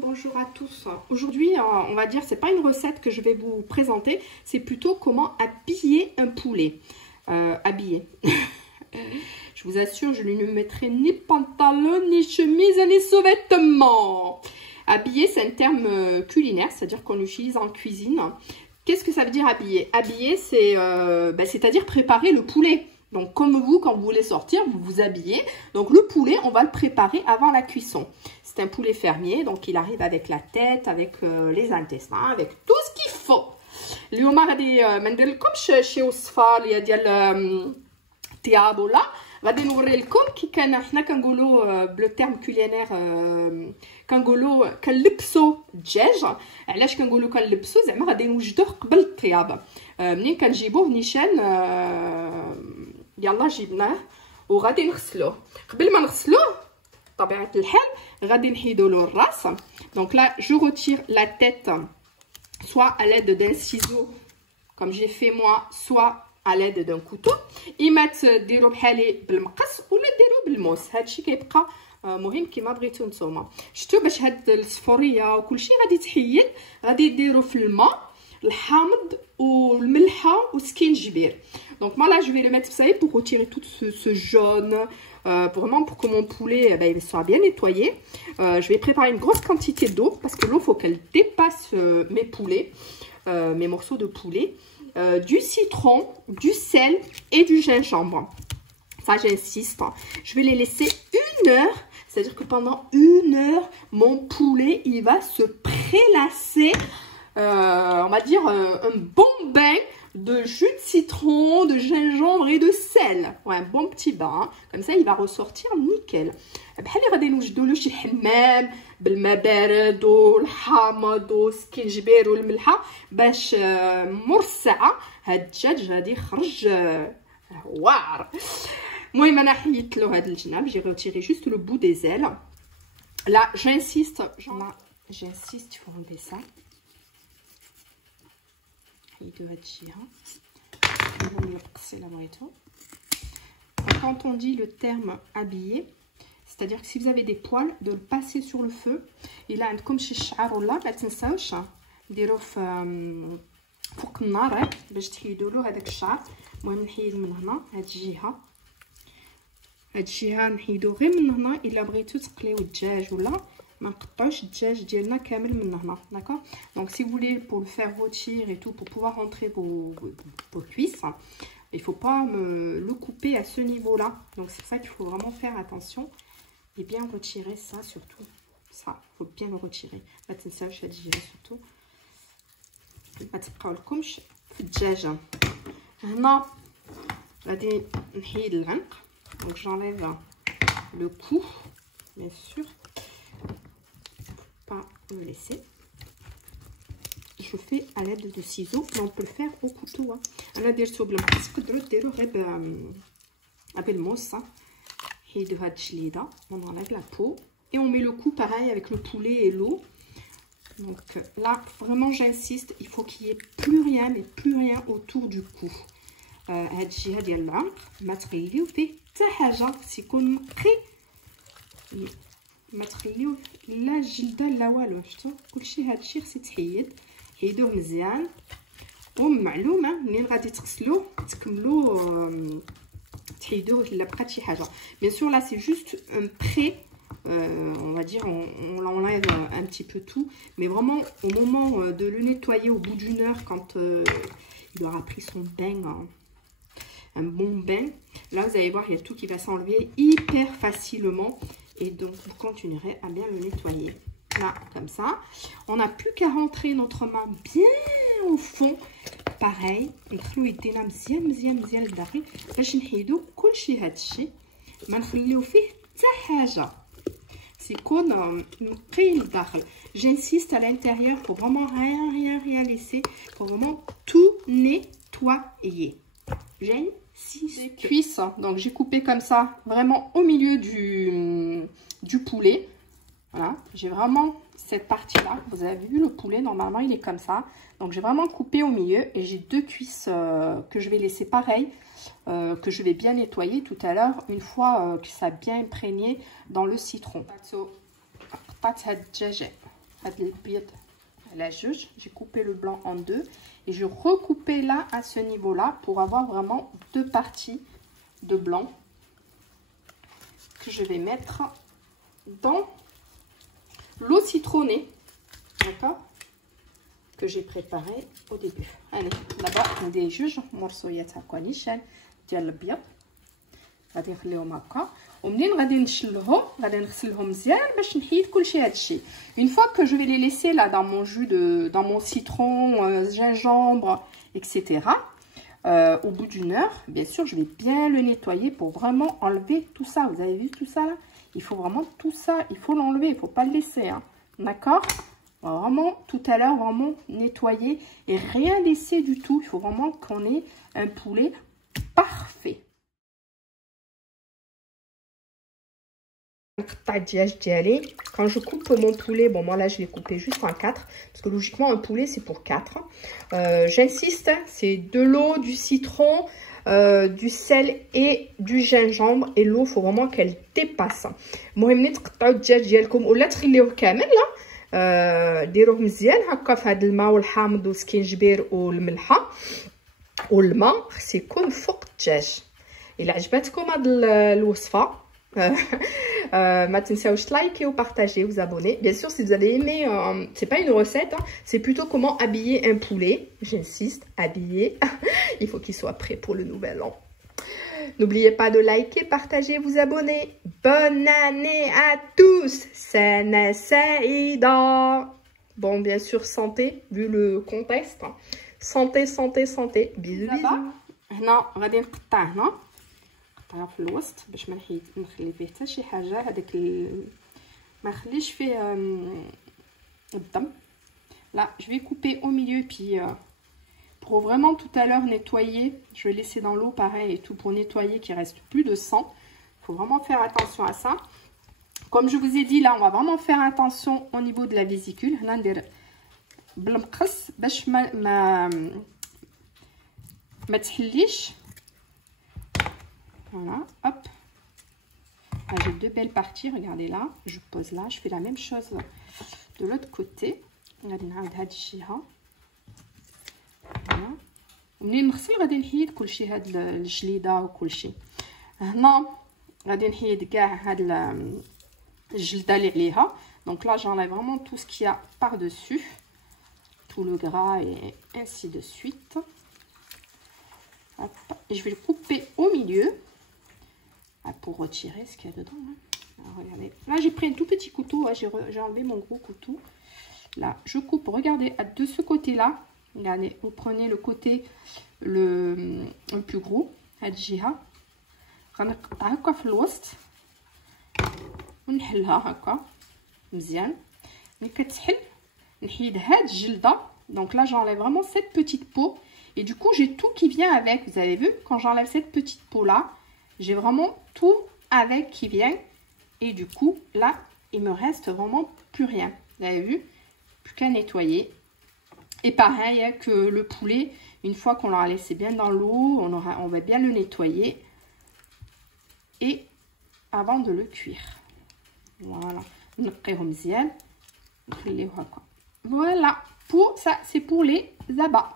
Bonjour à tous. Aujourd'hui, on va dire, c'est pas une recette que je vais vous présenter, c'est plutôt comment habiller un poulet. Habiller. Je vous assure, je ne mettrai ni pantalon, ni chemise, ni sous-vêtements. Habiller, c'est un terme culinaire, c'est-à-dire qu'on l'utilise en cuisine. Qu'est-ce que ça veut dire habiller? Habiller, c'est-à-dire préparer le poulet. Donc, comme vous, quand vous voulez sortir, vous vous habillez. Donc, le poulet, on va le préparer avant la cuisson. C'est un poulet fermier, donc il arrive avec la tête, avec les intestins, avec tout ce qu'il faut. اليوم غادي ما نديرلكمش شي وصفه اللي ديال طياب ولا غادي نوري لكم كي كان حنا كنقولوا بلو تيرم كولينير كنقولوا كنلبسوا الدجاج. علاش كنقولوا كنلبسوا؟ زعما غادي نوجدوه قبل الطياب. منين كنجيبوه نيشان يلا جبناه وغادي نغسلوه. قبل ما نغسلوه طبيعه الحال غادي نحيدوا له الراس. Donc là je retire la tête soit à l'aide d'un ciseau comme j'ai fait moi, soit à l'aide d'un couteau. إيمات ديروا بحالي بالمقص ولا ديروا بالموس، هادشي كيبقى مهم كيما بغيتو نتوما. شفتوا باش هاد الصفوريه وكلشي غادي تحيد، غادي ديروا في الماء الحامض والملحه وسكينجبير. Donc moi là je vais le mettre, vous savez, pour retirer tout ce jaune, vraiment pour que mon poulet il soit bien nettoyé. Je vais préparer une grosse quantité d'eau parce que l'eau faut qu'elle dépasse mes poulets, mes morceaux de poulet, du citron, du sel et du gingembre. Ça j'insiste. Je vais les laisser 1 heure, c'est-à-dire que pendant 1 heure mon poulet il va se prélasser. On va dire un bon bain de jus de citron, de gingembre et de sel. Ouais, un bon petit bain. Comme ça, il va ressortir nickel. بحال اللي غادي نوجدوا له شي حمام بالماء بارد والحامض والسكينجبير والملحه باش مور الساعه هاد الدجاج غادي يخرج واعر. المهم انا حيدت له هاد الجناب، جي ريتيري جوست لو بو دي زيل. Là, j'insiste, il faut enlever ça. Quand on dit le terme habillé, c'est-à-dire que si vous avez des poils, de le passer sur le feu. Il a عندكم شي شعر ولا ما تنساوش ديروه في فوق النار باش تحيدوا له هذاك الشعر. المهم نحيد من هنا هاد الجهه نحيدو غير من هنا. الا بغيتو تقليو الدجاج ولا ما نقطعوش الدجاج ديالنا كامل من هنا. D'accord? Donc si vous voulez, pour le faire rôtir et tout, pour pouvoir rentrer vos cuisses, il faut pas le couper à ce niveau là. Donc c'est ça qu'il faut vraiment faire attention et bien retirer ça, surtout ça, faut bien le retirer. ما تنساوش هاد الجهه surtout ما تبقاو لكمش في الدجاجه. هنا غادي نحيد العنق. Donc j'enlève le cou, bien sûr. Pas me laisser. Je fais à l'aide de ciseaux, mais on peut le faire au couteau. انا درتو بالمقص، تقدروا ديروا غير بالموس. حيدوا هاد الجليده. On enlève la peau et on met le cou pareil avec le poulet et l'eau. Donc là vraiment j'insiste, il faut qu'il y ait plus rien, mais plus rien autour du cou. هاد الجهه ديال العنق ما تخليو فيه حتى حاجه، سيكون نقي، ما تخليو لا الجلده لا والو. شفتوا كلشي هادشي خصو يتحيد. حيدوه مزيان ومعلومه منين غادي تغسلوه تكملوا تحيدوه الا بقات شي حاجه. Bien sûr là c'est juste un prêt, on va dire on l'enlève un petit peu tout, mais vraiment au moment de le nettoyer au bout d'1 heure, quand il aura pris son bain, un bon bain, là vous allez voir il y a tout qui va s'enlever hyper facilement et donc vous continuerez à bien le nettoyer. Là comme ça, on n'a plus qu'à rentrer notre main bien au fond. pareil ندخلو يدينا مزيان مزيان مزيان لداخل باش نحيدو كلشي هادشي، ما نخليو فيه حتى حاجه، سيكون نقي لداخل. J'insiste à l'intérieur, faut vraiment rien laisser, faut vraiment tout nettoyer. J'insiste. Cuisses, donc j'ai coupé comme ça, vraiment au milieu du poulet. Voilà, j'ai vraiment cette partie là, vous avez vu le poulet normalement il est comme ça, donc j'ai vraiment coupé au milieu et j'ai 2 cuisses que je vais laisser pareil, que je vais bien nettoyer tout à l'heure une fois que ça a bien imprégné dans le citron. j'ai coupé le blanc en deux et je recoupais là à ce niveau là pour avoir vraiment deux parties de blanc que je vais mettre dans l'eau citronnée, d'accord, que j'ai préparé au début. Allez, d'abord ندير جوج مرصويات هكا نيشان ديال الابيض غادي نخليهم هكا ومنين غادي نشلهم غادي نغسلهم مزيان باش نحيد كلشي هادشي. Une fois que je vais les laisser là dans mon jus dans mon citron, gingembre, etc. Au bout d'une heure, bien sûr, je vais bien le nettoyer pour vraiment enlever tout ça. Vous avez vu tout ça là? Il faut vraiment tout ça, il faut l'enlever, il ne faut pas le laisser, hein. D'accord? Vraiment, tout à l'heure, vraiment nettoyer et rien laisser du tout. Il faut vraiment qu'on ait un poulet parfait. Quand je coupe mon poulet, bon moi là je l'ai coupé juste en 4 parce que logiquement un poulet c'est pour 4. J'insiste, c'est de l'eau, du citron, du sel et du gingembre, et l'eau faut vraiment qu'elle dépasse. المهم تقطعوا الدجاج ديالكم ولا تخليوه كامل لا ديروه مزيان هكا في هذا الماء والحامض والسكينجبير والملحه والماء خص يكون فوق الدجاج. الا عجبتكم هذه الوصفه ما تنساوش تلايكي ou partager, vous abonner. Bien sûr, si vous avez aimé, c'est pas une recette, hein, c'est plutôt comment habiller un poulet. J'insiste, habiller. Il faut qu'il soit prêt pour le nouvel an. N'oubliez pas de liker, partager, vous abonner. Bonne année à tous. Sana Saïda. Bon, bien sûr, santé, vu le contexte. Santé, santé, santé. Bisous, bisous. هنا غادي نقطع هنا نقطعها في الوسط باش ما نخلي فيه حتى شي حاجه. هذاك ما نخليش فيه الدم. Là, je vais couper au milieu, puis pour vraiment tout à l'heure nettoyer, je vais laisser dans l'eau pareil et tout pour nettoyer qu'il reste plus de sang. Il faut vraiment faire attention à ça. Comme je vous ai dit, là, on va vraiment faire attention au niveau de la vésicule. هنا ندير بالمقص باش ما تحليش. Voilà, hop. Ah, j'ai deux belles parties, regardez là. Je pose là, je fais la même chose de l'autre côté. غادي نعاود هاد الجهه. Voilà. ومنين نغسل غادي نحيد كلشي هاد الجليده وكلشي. هنا غادي نحيد كاع هاد الجلده اللي عليها. Donc là, j'enlève vraiment tout ce qu'il y a par-dessus. Tout le gras et ainsi de suite. Hop. Et je vais le couper au milieu pour retirer ce qu'il y a dedans. Alors, regardez. Là, j'ai pris un tout petit couteau. J'ai enlevé mon gros couteau. Là, je coupe. Regardez, de ce côté-là. Regardez, vous prenez le côté le plus gros. هادجيها غنقطعها هكا في الوسط ونحلها هكا مزيان. ملي كتحل نحيد هاد الجلده. Donc là, j'enlève vraiment cette petite peau. Et du coup, j'ai tout qui vient avec. Vous avez vu, quand j'enlève cette petite peau-là, j'ai vraiment tout avec qui vient. Et du coup, là, il me reste vraiment plus rien. Vous avez vu? Plus qu'à nettoyer. Et pareil que le poulet, une fois qu'on l'aura laissé bien dans l'eau, on va bien le nettoyer. Et avant de le cuire. Voilà. Voilà. Pour ça, c'est pour les abats.